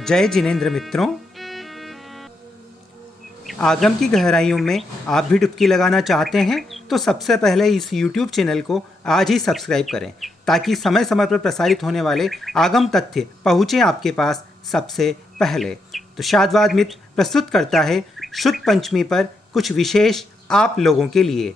जय जिनेंद्र मित्रों। आगम की गहराइयों में आप भी डुबकी लगाना चाहते हैं तो सबसे पहले इस YouTube चैनल को आज ही सब्सक्राइब करें ताकि समय समय पर प्रसारित होने वाले आगम तथ्य पहुँचे आपके पास सबसे पहले। तो शादवाद मित्र प्रस्तुत करता है शुद्ध पंचमी पर कुछ विशेष आप लोगों के लिए।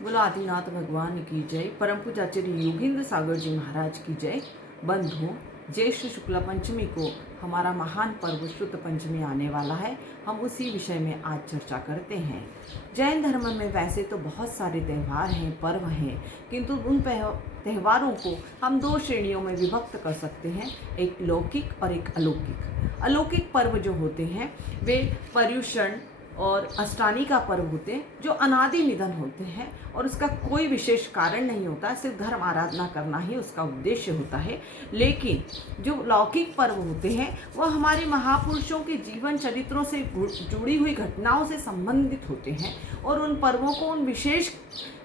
बोलो आदिनाथ भगवान की जय। परम पूज्याचार्य योगेंद्र सागर जी महाराज की जय। बंधुओं, ज्येष्ठ शुक्ला पंचमी को हमारा महान पर्व शुद्ध पंचमी आने वाला है। हम उसी विषय में आज चर्चा करते हैं। जैन धर्म में वैसे तो बहुत सारे त्यौहार हैं, पर्व हैं, किंतु उन त्यौहारों को हम दो श्रेणियों में विभक्त कर सकते हैं, एक लौकिक और एक अलौकिक। अलौकिक पर्व जो होते हैं वे पर्युषण और अष्टानी का पर्व होते हैं, जो अनादि निधन होते हैं और उसका कोई विशेष कारण नहीं होता है, सिर्फ धर्म आराधना करना ही उसका उद्देश्य होता है। लेकिन जो लौकिक पर्व होते हैं वह हमारे महापुरुषों के जीवन चरित्रों से जुड़ी हुई घटनाओं से संबंधित होते हैं और उन पर्वों को उन विशेष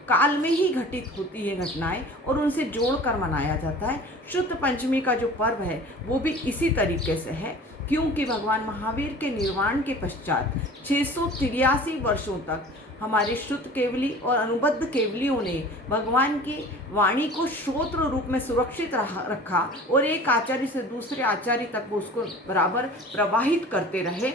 काल में ही घटित होती है घटनाएं और उनसे जोड़कर मनाया जाता है। शुद्ध पंचमी का जो पर्व है वो भी इसी तरीके से है, क्योंकि भगवान महावीर के निर्वाण के पश्चात 683 वर्षों तक हमारे शुद्ध केवली और अनुबद्ध केवलियों ने भगवान की वाणी को श्रोत्र रूप में सुरक्षित रखा और एक आचार्य से दूसरे आचार्य तक वो उसको बराबर प्रवाहित करते रहे,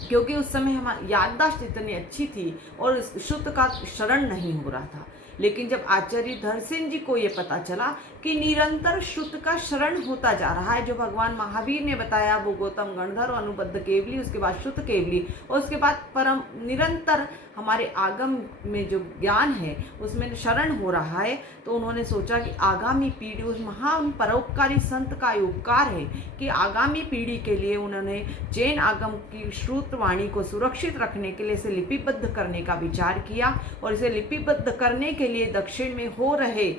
क्योंकि उस समय हमारी याददाश्त इतनी अच्छी थी और शुद्ध का शरण नहीं हो रहा था। लेकिन जब आचार्य धरसेन जी को ये पता चला कि निरंतर शुद्ध का शरण होता जा रहा है, जो भगवान महावीर ने बताया वो गौतम गणधर और अनुबद्ध केवली, उसके बाद शुद्ध केवली और उसके बाद परम निरंतर हमारे आगम में जो ज्ञान है उसमें शरण हो रहा है, तो उन्होंने सोचा कि आगामी पीढ़ी, उस महान परोपकारी संत का उपकार है कि आगामी पीढ़ी के लिए उन्होंने जैन आगम की श्रुत वाणी को सुरक्षित रखने के लिए इसे लिपिबद्ध करने का विचार किया और इसे लिपिबद्ध करने के लिए दक्षिण में हो रहे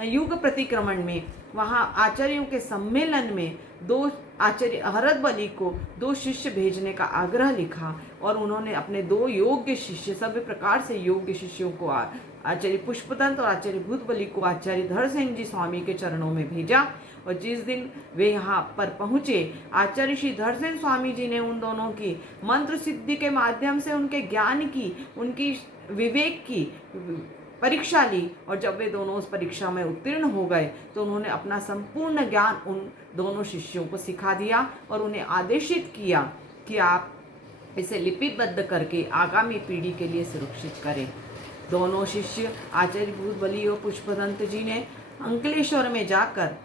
युग प्रतिक्रमण में वहाँ आचार्यों के सम्मेलन में दो आचार्य हरद बलि को दो शिष्य भेजने का आग्रह लिखा और उन्होंने अपने दो योग्य शिष्य, सभी प्रकार से योग्य शिष्यों को आचार्य पुष्पदंत और आचार्य भूतबली को आचार्य धरसेन जी स्वामी के चरणों में भेजा। और जिस दिन वे यहाँ पर पहुँचे, आचार्य श्री धरसेन स्वामी जी ने उन दोनों की मंत्र सिद्धि के माध्यम से उनके ज्ञान की, उनकी विवेक की परीक्षा ली और जब वे दोनों उस परीक्षा में उत्तीर्ण हो गए तो उन्होंने अपना संपूर्ण ज्ञान उन दोनों शिष्यों को सिखा दिया और उन्हें आदेशित किया कि आप इसे लिपिबद्ध करके आगामी पीढ़ी के लिए सुरक्षित करें। दोनों शिष्य आचार्य भूतबली और पुष्पदंत जी ने अंकलेश्वर में जाकर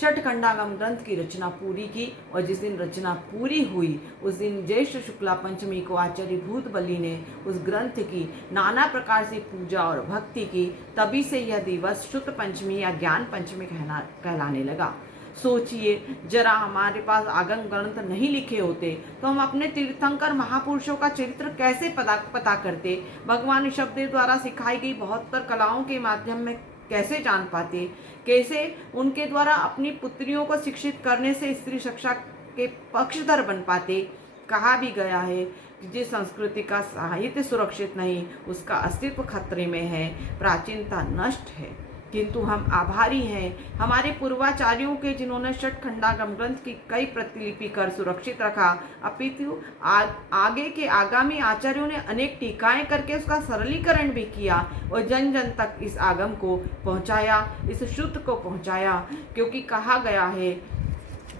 षटखंडागम ग्रंथ की रचना पूरी की और जिस दिन रचना पूरी हुई उस दिन ज्येष्ठ शुक्ला पंचमी को आचार्य भूतबली ने उस ग्रंथ की नाना प्रकार से पूजा और भक्ति की। तभी से यह दिवस शुद्ध पंचमी या ज्ञान पंचमी कहलाने लगा। सोचिए जरा, हमारे पास आगम ग्रंथ नहीं लिखे होते तो हम अपने तीर्थंकर महापुरुषों का चरित्र कैसे पता करते, भगवान शब्द द्वारा सिखाई गई 72 कलाओं के माध्यम में कैसे जान पाते, कैसे उनके द्वारा अपनी पुत्रियों को शिक्षित करने से स्त्री शिक्षा के पक्षधर बन पाते। कहा भी गया है कि जिस संस्कृति का साहित्य सुरक्षित नहीं उसका अस्तित्व खतरे में है, प्राचीनता नष्ट है। किंतु हम आभारी हैं हमारे पूर्वाचार्यों के जिन्होंने षटखंडागम ग्रंथ की कई प्रतिलिपि कर सुरक्षित रखा, अपितु आगे के आगामी आचार्यों ने अनेक टीकाएं करके उसका सरलीकरण भी किया और जन जन तक इस आगम को पहुंचाया, इस शुद्ध को पहुंचाया। क्योंकि कहा गया है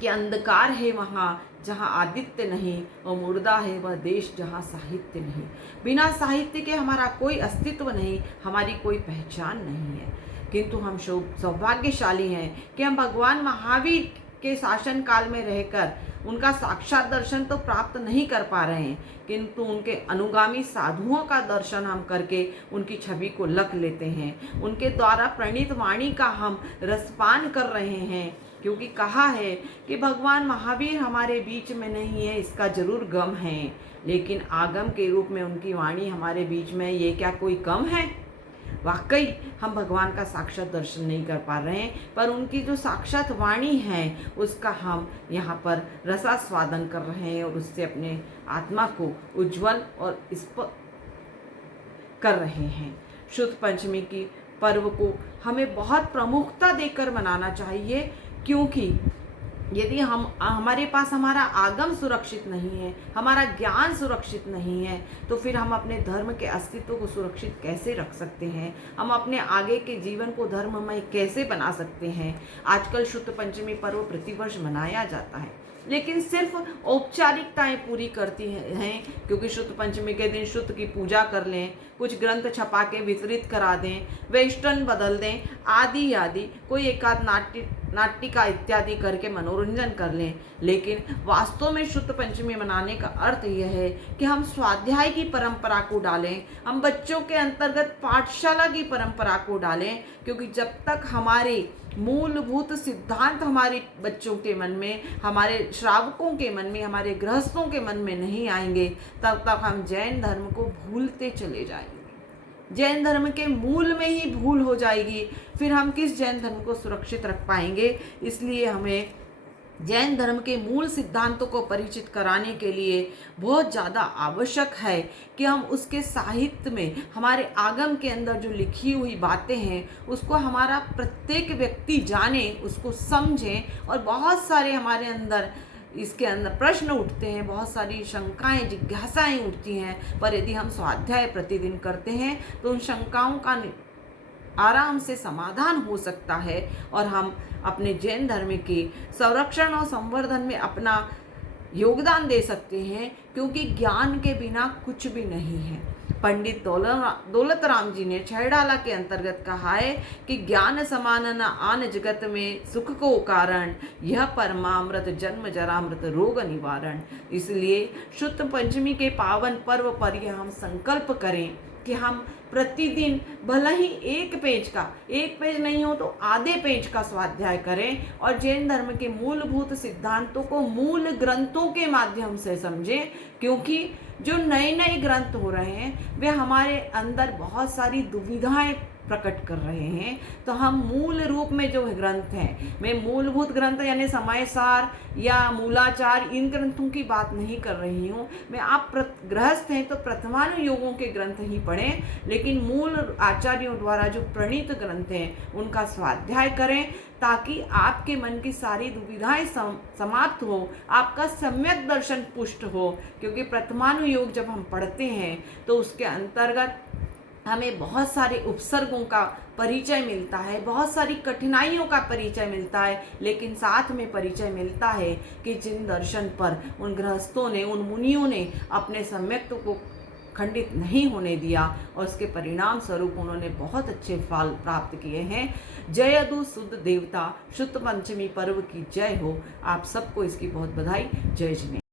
कि अंधकार है वहाँ जहाँ आदित्य नहीं और मुर्दा है वह देश जहाँ साहित्य नहीं। बिना साहित्य के हमारा कोई अस्तित्व नहीं, हमारी कोई पहचान नहीं है। किंतु हम सौभाग्यशाली हैं कि हम भगवान महावीर के शासन काल में रहकर उनका साक्षात दर्शन तो प्राप्त नहीं कर पा रहे हैं, किंतु उनके अनुगामी साधुओं का दर्शन हम करके उनकी छवि को लख लेते हैं। उनके द्वारा प्रणीत वाणी का हम रसपान कर रहे हैं, क्योंकि कहा है कि भगवान महावीर हमारे बीच में नहीं है, इसका जरूर गम है, लेकिन आगम के रूप में उनकी वाणी हमारे बीच में, ये क्या कोई कम है? वाकई हम भगवान का साक्षात दर्शन नहीं कर पा रहे हैं, पर उनकी जो साक्षात वाणी है उसका हम यहाँ पर रसास्वादन कर रहे हैं और उससे अपने आत्मा को उज्जवल और कर रहे हैं। शुद्ध पंचमी की पर्व को हमें बहुत प्रमुखता देकर मनाना चाहिए, क्योंकि यदि हमारे पास हमारा आगम सुरक्षित नहीं है, हमारा ज्ञान सुरक्षित नहीं है, तो फिर हम अपने धर्म के अस्तित्व को सुरक्षित कैसे रख सकते हैं, हम अपने आगे के जीवन को धर्ममय कैसे बना सकते हैं। आजकल शुद्ध पंचमी पर्व प्रतिवर्ष मनाया जाता है, लेकिन सिर्फ औपचारिकताएं पूरी करती हैं, क्योंकि शुद्ध पंचमी के दिन शुद्ध की पूजा कर लें, कुछ ग्रंथ छपा के वितरित करा दें, वेस्टर्न बदल दें, आदि आदि, कोई एकाध नाटिका इत्यादि करके मनोरंजन कर लें। लेकिन वास्तव में शुद्ध पंचमी मनाने का अर्थ यह है कि हम स्वाध्याय की परंपरा को डालें, हम बच्चों के अंतर्गत पाठशाला की परंपरा को डालें, क्योंकि जब तक हमारे मूलभूत सिद्धांत हमारे बच्चों के मन में, हमारे श्रावकों के मन में, हमारे गृहस्थों के मन में नहीं आएंगे, तब तक हम जैन धर्म को भूलते चले जाएंगे। जैन धर्म के मूल में ही भूल हो जाएगी, फिर हम किस जैन धर्म को सुरक्षित रख पाएंगे। इसलिए हमें जैन धर्म के मूल सिद्धांतों को परिचित कराने के लिए बहुत ज़्यादा आवश्यक है कि हम उसके साहित्य में, हमारे आगम के अंदर जो लिखी हुई बातें हैं उसको हमारा प्रत्येक व्यक्ति जाने, उसको समझें। और बहुत सारे हमारे अंदर इसके अंदर प्रश्न उठते हैं, बहुत सारी शंकाएं, जिज्ञासाएं उठती हैं, पर यदि हम स्वाध्याय प्रतिदिन करते हैं तो उन शंकाओं का आराम से समाधान हो सकता है और हम अपने जैन धर्म के संरक्षण और संवर्धन में अपना योगदान दे सकते हैं, क्योंकि ज्ञान के बिना कुछ भी नहीं है। पंडित दौलत राम जी ने छैडाला के अंतर्गत कहा है कि ज्ञान समान न आन जगत में सुख को कारण, यह परमामृत जन्म जरामृत रोग निवारण। इसलिए शुद्ध पंचमी के पावन पर्व पर यह हम संकल्प करें कि हम प्रतिदिन भले ही एक पेज नहीं हो तो आधे पेज का स्वाध्याय करें और जैन धर्म के मूलभूत सिद्धांतों को मूल ग्रंथों के माध्यम से समझें, क्योंकि जो नए नए ग्रंथ हो रहे हैं वे हमारे अंदर बहुत सारी दुविधाएं प्रकट कर रहे हैं। तो हम मूल रूप में जो ग्रंथ हैं, मैं मूलभूत ग्रंथ यानी समय सार या मूलाचार, इन ग्रंथों की बात नहीं कर रही हूँ मैं। आप गृहस्थ हैं तो प्रथमानुयोगों के ग्रंथ ही पढ़ें, लेकिन मूल आचार्यों द्वारा जो प्रणीत ग्रंथ हैं उनका स्वाध्याय करें, ताकि आपके मन की सारी दुविधाएं समाप्त हो, आपका सम्यक दर्शन पुष्ट हो। क्योंकि प्रथमानुयोग जब हम पढ़ते हैं तो उसके अंतर्गत हमें बहुत सारे उपसर्गों का परिचय मिलता है, बहुत सारी कठिनाइयों का परिचय मिलता है, लेकिन साथ में परिचय मिलता है कि जिन दर्शन पर उन गृहस्थों ने, उन मुनियों ने अपने सम्यक्त्व को खंडित नहीं होने दिया और उसके परिणाम स्वरूप उन्होंने बहुत अच्छे फल प्राप्त किए हैं। जय अदु शुद्ध देवता शुद्ध पंचमी पर्व की जय हो। आप सबको इसकी बहुत बधाई। जय जिने।